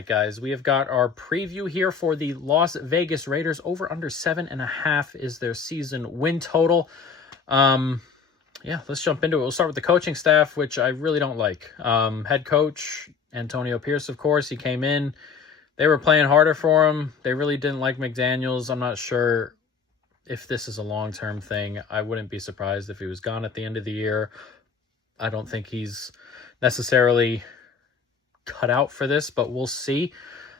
right, guys, we have got our preview here for the Las Vegas Raiders. Over under 7.5 is their season win total. Yeah, let's jump into it. We'll start with the coaching staff, which I really don't like. Head coach Antonio Pierce, of course, he came in. They were playing harder for him. They really didn't like McDaniels. I'm not sure if this is a long-term thing. I wouldn't be surprised if he was gone at the end of the year. I don't think he's necessarily cut out for this, but we'll see.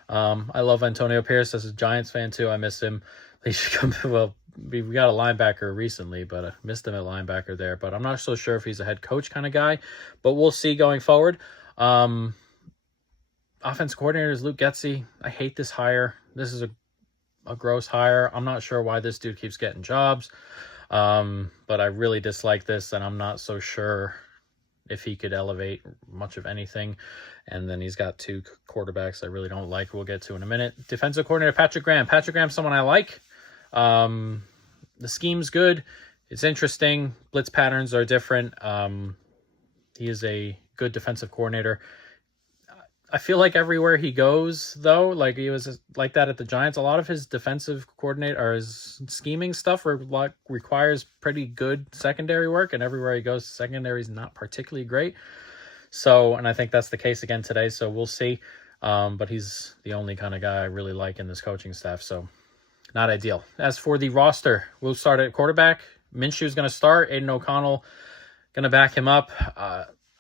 I love Antonio Pierce as a Giants fan too. I miss him. He should come. Well, we got a linebacker recently, but I missed him at linebacker there. But I'm not so sure if he's a head coach kind of guy. But we'll see going forward. Offense coordinator is Luke Getsy. I hate this hire. This is a gross hire. I'm not sure why this dude keeps getting jobs. But I really dislike this, and I'm not so sure if he could elevate much of anything. And then he's got two quarterbacks I really don't like. We'll get to in a minute. Defensive coordinator Patrick Graham. Patrick Graham's someone I like. The scheme's good. It's interesting. Blitz patterns are different. He is a good defensive coordinator. I feel like everywhere he goes, though, like he was like that at the Giants, a lot of his defensive coordinator or his scheming stuff requires pretty good secondary work, and everywhere he goes, secondary is not particularly great. So, and I think that's the case again today, so we'll see. But he's the only kind of guy I really like in this coaching staff, so not ideal. As for the roster, we'll start at quarterback. Minshew's going to start. Aiden O'Connell going to back him up.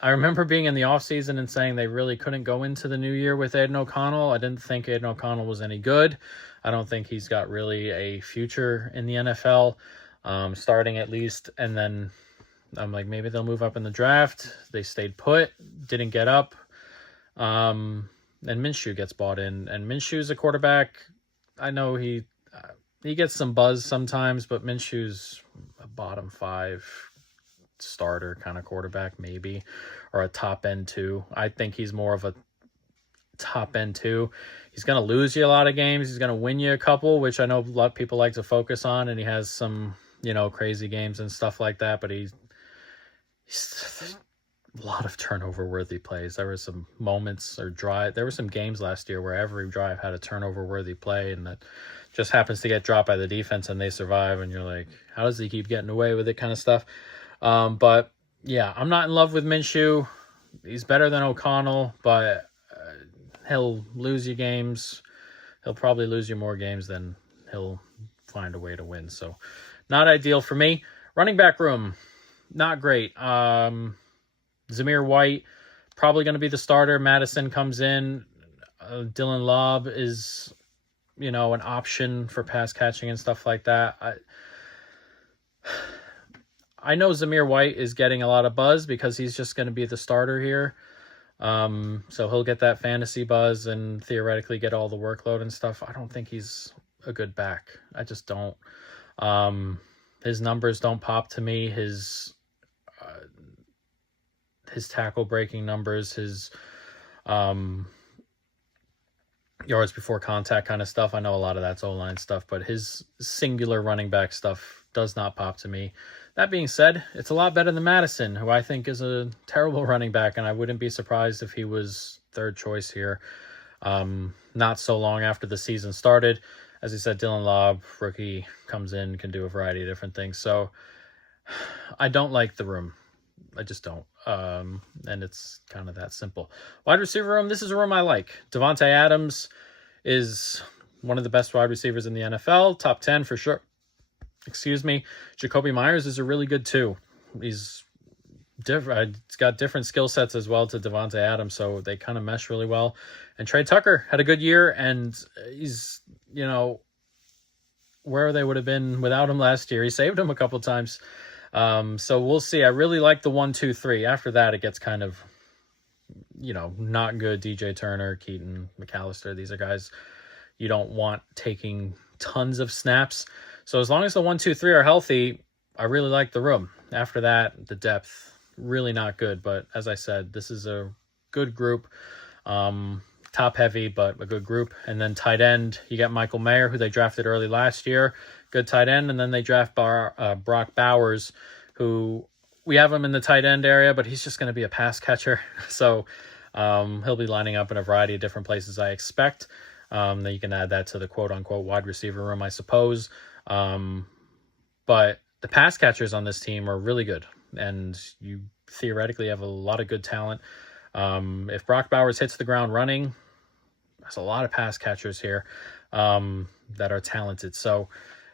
I remember being in the offseason and saying they really couldn't go into the new year with Aiden O'Connell. I didn't think Aiden O'Connell was any good. I don't think he's got really a future in the NFL, starting at least. And then I'm like, maybe they'll move up in the draft. They stayed put, didn't get up. And Minshew gets bought in. And Minshew's a quarterback. I know he gets some buzz sometimes, but Minshew's a bottom 5 starter kind of quarterback, maybe, or a top end 2. I think he's more of a top end 2. He's going to lose you a lot of games. He's going to win you a couple, which I know a lot of people like to focus on, and he has some, crazy games and stuff like that, but he's a lot of turnover worthy plays. There were some moments there were some games last year where every drive had a turnover worthy play, and that just happens to get dropped by the defense and they survive, and you're like, how does he keep getting away with it kind of stuff? But yeah, I'm not in love with Minshew. He's better than O'Connell, but he'll lose you games. He'll probably lose you more games than he'll find a way to win. So not ideal for me. Running back room, not great. Zamir White, probably going to be the starter. Madison comes in. Dylan Lobb is, an option for pass catching and stuff like that. I know Zamir White is getting a lot of buzz because he's just going to be the starter here. So he'll get that fantasy buzz and theoretically get all the workload and stuff. I don't think he's a good back. I just don't. His numbers don't pop to me. His tackle breaking numbers, his yards before contact kind of stuff. I know a lot of that's O-line stuff, but his singular running back stuff does not pop to me. That being said, it's a lot better than Madison, who I think is a terrible running back, and I wouldn't be surprised if he was third choice here. Not so long after the season started. As I said, Dylan Lobb, rookie, comes in, can do a variety of different things. So I don't like the room. I just don't. And it's kind of that simple. Wide receiver room, this is a room I like. Davante Adams is one of the best wide receivers in the NFL, top 10 for sure. Jacoby Myers is a really good too. He's different. He's got different skill sets as well to Davante Adams, so they kind of mesh really well. And Trey Tucker had a good year, and he's, where they would have been without him last year. He saved him a couple times. So we'll see. I really like the 1, 2, 3. After that, it gets kind of, not good. DJ Turner, Keaton, McAllister. These are guys you don't want taking tons of snaps. So as long as the 1, 2, 3 are healthy, I really like the room. After that, the depth, really not good. But as I said, this is a good group. Top heavy, but a good group. And then tight end, you got Michael Mayer, who they drafted early last year. Good tight end. And then they draft Brock Bowers, who we have him in the tight end area, but he's just going to be a pass catcher. So He'll be lining up in a variety of different places, I expect. Then you can add that to the quote-unquote wide receiver room, I suppose. But the pass catchers on this team are really good, and you theoretically have a lot of good talent. If Brock Bowers hits the ground running, there's a lot of pass catchers here that are talented. So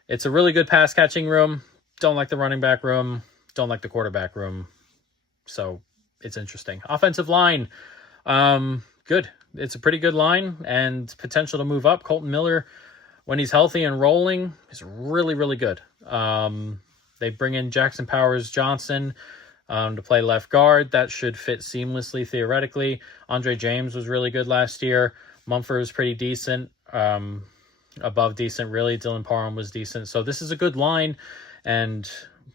it's a really good pass catching room. Don't like the running back room. Don't like the quarterback room. So it's interesting. Offensive line, good. It's a pretty good line and potential to move up. Colton Miller, when he's healthy and rolling, is really, really good. They bring in Jackson Powers Johnson to play left guard. That should fit seamlessly, theoretically. Andre James was really good last year. Mumford was pretty decent, above decent, really. Dylan Parham was decent. So this is a good line, and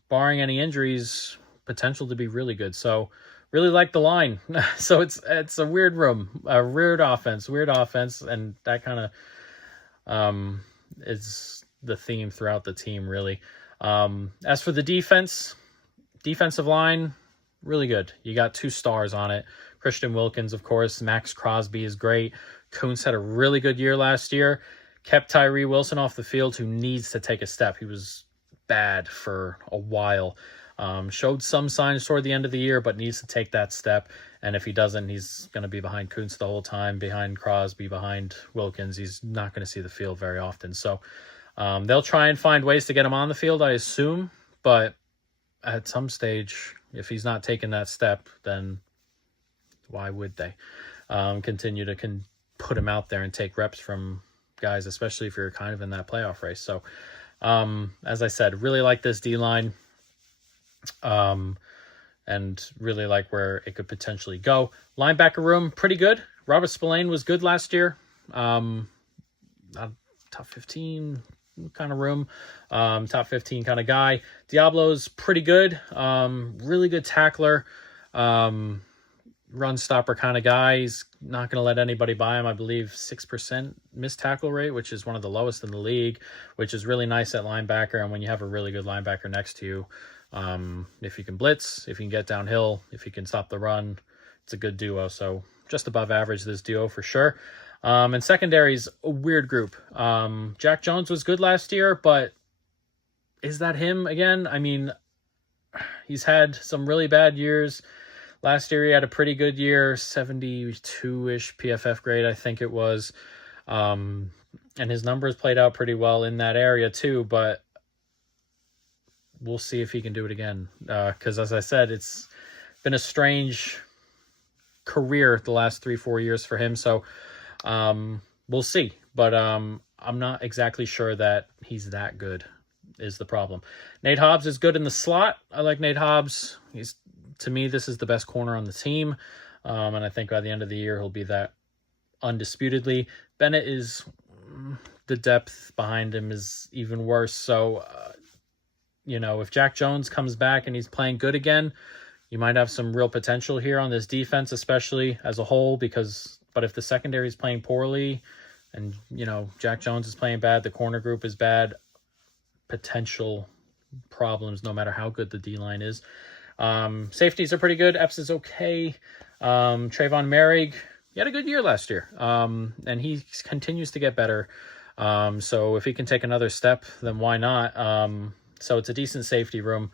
barring any injuries, potential to be really good. So really like the line. So it's a weird room, a weird offense, and that kind of is the theme throughout the team, really. As for the defensive line, really good. You got 2 stars on it. Christian Wilkins, of course. Max Crosby is great. Kuntz had a really good year last year. Kept Tyree Wilson off the field, who needs to take a step. He was bad for a while. Showed some signs toward the end of the year, but needs to take that step. And if he doesn't, he's going to be behind Kuntz the whole time, behind Crosby, behind Wilkins. He's not going to see the field very often. So they'll try and find ways to get him on the field, I assume. But at some stage, if he's not taking that step, then why would they continue to put him out there and take reps from guys, especially if you're kind of in that playoff race? So as I said, really like this D-line. And really like where it could potentially go. Linebacker room, pretty good. Robert Spillane was good last year. Top 15 kind of room. Top 15 kind of guy. Diablo's pretty good. Really good tackler. Run stopper kind of guy. He's not going to let anybody by him. I believe 6% missed tackle rate, which is one of the lowest in the league, which is really nice at linebacker. And when you have a really good linebacker next to you, if you can blitz, if you can get downhill, if you can stop the run, it's a good duo. So just above average, this duo for sure. And secondary's a weird group. Jack Jones was good last year, but is that him again? I mean, he's had some really bad years. Last year he had a pretty good year, 72-ish PFF grade, I think it was. And his numbers played out pretty well in that area too, but we'll see if he can do it again. Because as I said, it's been a strange career the last 3-4 years for him. So we'll see. But I'm not exactly sure that he's that good is the problem. Nate Hobbs is good in the slot. I like Nate Hobbs. To me, this is the best corner on the team. And I think by the end of the year, he'll be that undisputedly. Bennett is... the depth behind him is even worse. So... if Jack Jones comes back and he's playing good again, you might have some real potential here on this defense, especially as a whole, but if the secondary is playing poorly and, Jack Jones is playing bad, the corner group is bad, potential problems no matter how good the D-line is. Safeties are pretty good. Epps is okay. Trayvon Merrig, he had a good year last year. And he continues to get better. So if he can take another step, then why not? So it's a decent safety room.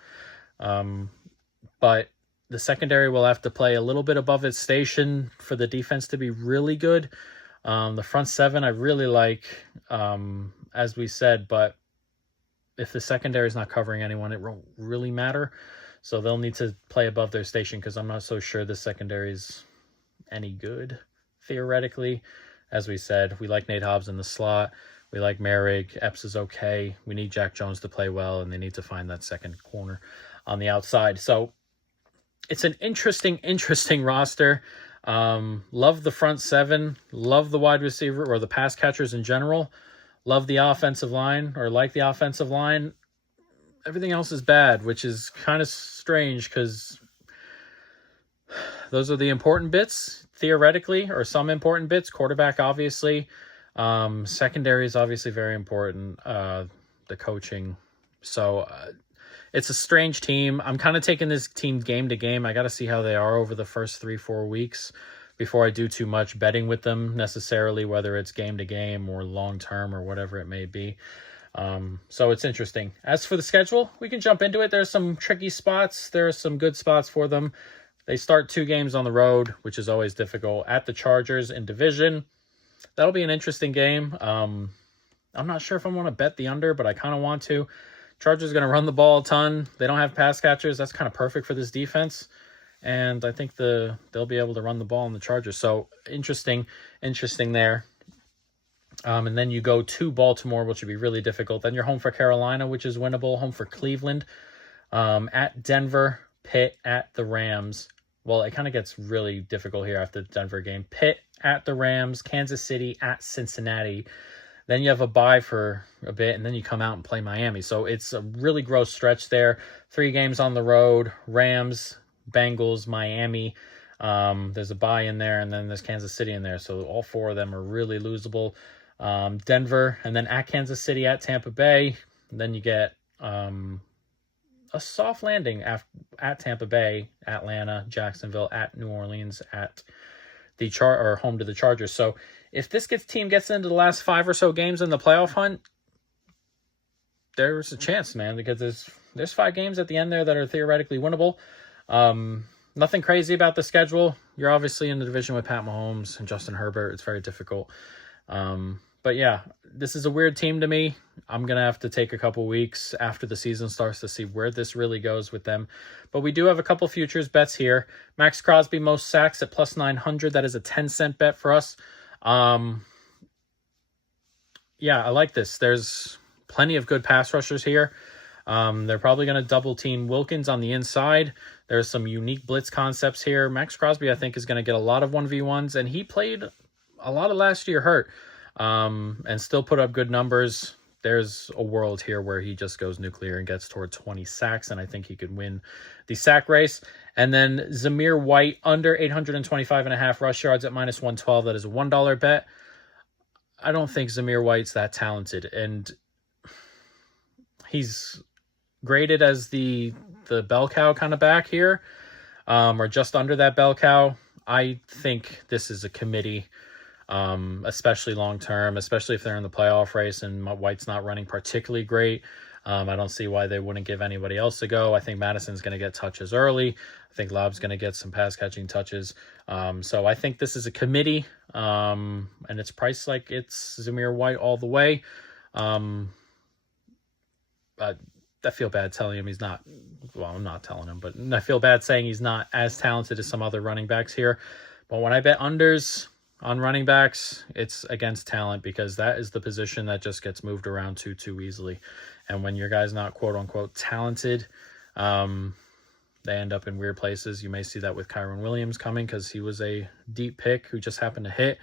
But the secondary will have to play a little bit above its station for the defense to be really good. The front seven I really like, as we said, but if the secondary is not covering anyone, it won't really matter. So they'll need to play above their station because I'm not so sure the secondary is any good, theoretically. As we said, we like Nate Hobbs in the slot. We like Merrig. Epps is okay. We need Jack Jones to play well, and they need to find that second corner on the outside. So it's an interesting roster. Love the front seven. Love the wide receiver or the pass catchers in general. Love the offensive line or like the offensive line. Everything else is bad, which is kind of strange because those are the important bits, theoretically, or some important bits. Quarterback, obviously. Secondary is obviously very important. The coaching. So it's a strange team. I'm kind of taking this team game to game. I got to see how they are over the first 3-4 weeks before I do too much betting with them necessarily, whether it's game to game or long term or whatever it may be. So it's interesting. As for the schedule, we can jump into it. There's some tricky spots. There are some good spots for them. They start 2 games on the road, which is always difficult, at the Chargers in division. That'll be an interesting game. I'm not sure if I want to bet the under, but I kind of want to. Chargers going to run the ball a ton. They don't have pass catchers. That's kind of perfect for this defense. And I think they'll be able to run the ball on the Chargers. So interesting there. And then you go to Baltimore, which would be really difficult. Then you're home for Carolina, which is winnable. Home for Cleveland. At Denver, Pitt, at the Rams. Well, it kind of gets really difficult here after the Denver game. Pitt, at the Rams. Kansas City, at Cincinnati. Then you have a bye for a bit, and then you come out and play Miami. So it's a really gross stretch there. 3 games on the road. Rams, Bengals, Miami. There's a bye in there, and then there's Kansas City in there. So all 4 of them are really losable. Denver, and then at Kansas City, at Tampa Bay. And then you get a soft landing at Tampa Bay, Atlanta, Jacksonville, at New Orleans, at the home to the Chargers. So if this team gets into the last 5 or so games in the playoff hunt, there's a chance, man, because there's 5 games at the end there that are theoretically winnable. Nothing crazy about the schedule. You're obviously in the division with Pat Mahomes and Justin Herbert. It's very difficult. But yeah, this is a weird team to me. I'm going to have to take a couple weeks after the season starts to see where this really goes with them. But we do have a couple futures bets here. Max Crosby, most sacks at plus 900. That is a 10-cent bet for us. Yeah, I like this. There's plenty of good pass rushers here. They're probably going to double team Wilkins on the inside. There's some unique blitz concepts here. Max Crosby, I think, is going to get a lot of 1v1s, and he played a lot of last year hurt, and still put up good numbers. There's a world here where he just goes nuclear and gets toward 20 sacks, and I think he could win the sack race. And then Zamir White, under 825.5 rush yards at minus 112. That is a $1 bet. I don't think Zamir White's that talented, and he's graded as the bell cow kind of back here, or just under that bell cow. I think this is a committee, especially long term, especially if they're in the playoff race and White's not running particularly great. I don't see why they wouldn't give anybody else a go. I think Madison's going to get touches early. I think Lobb's going to get some pass catching touches. So I think this is a committee, and it's priced like it's Zamir White all the way. I feel bad telling him he's not. Well, I'm not telling him, but I feel bad saying he's not as talented as some other running backs here. But when I bet unders on running backs, it's against talent, because that is the position that just gets moved around too easily. And when your guy's not quote unquote talented, they end up in weird places. You may see that with Kyron Williams coming, because he was a deep pick who just happened to hit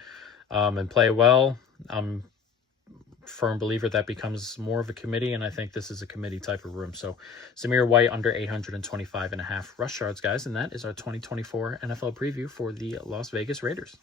and play well. I'm firm believer that becomes more of a committee, and I think this is a committee type of room. So Zamir White, under 825.5 rush yards, guys, and that is our 2024 NFL preview for the Las Vegas Raiders.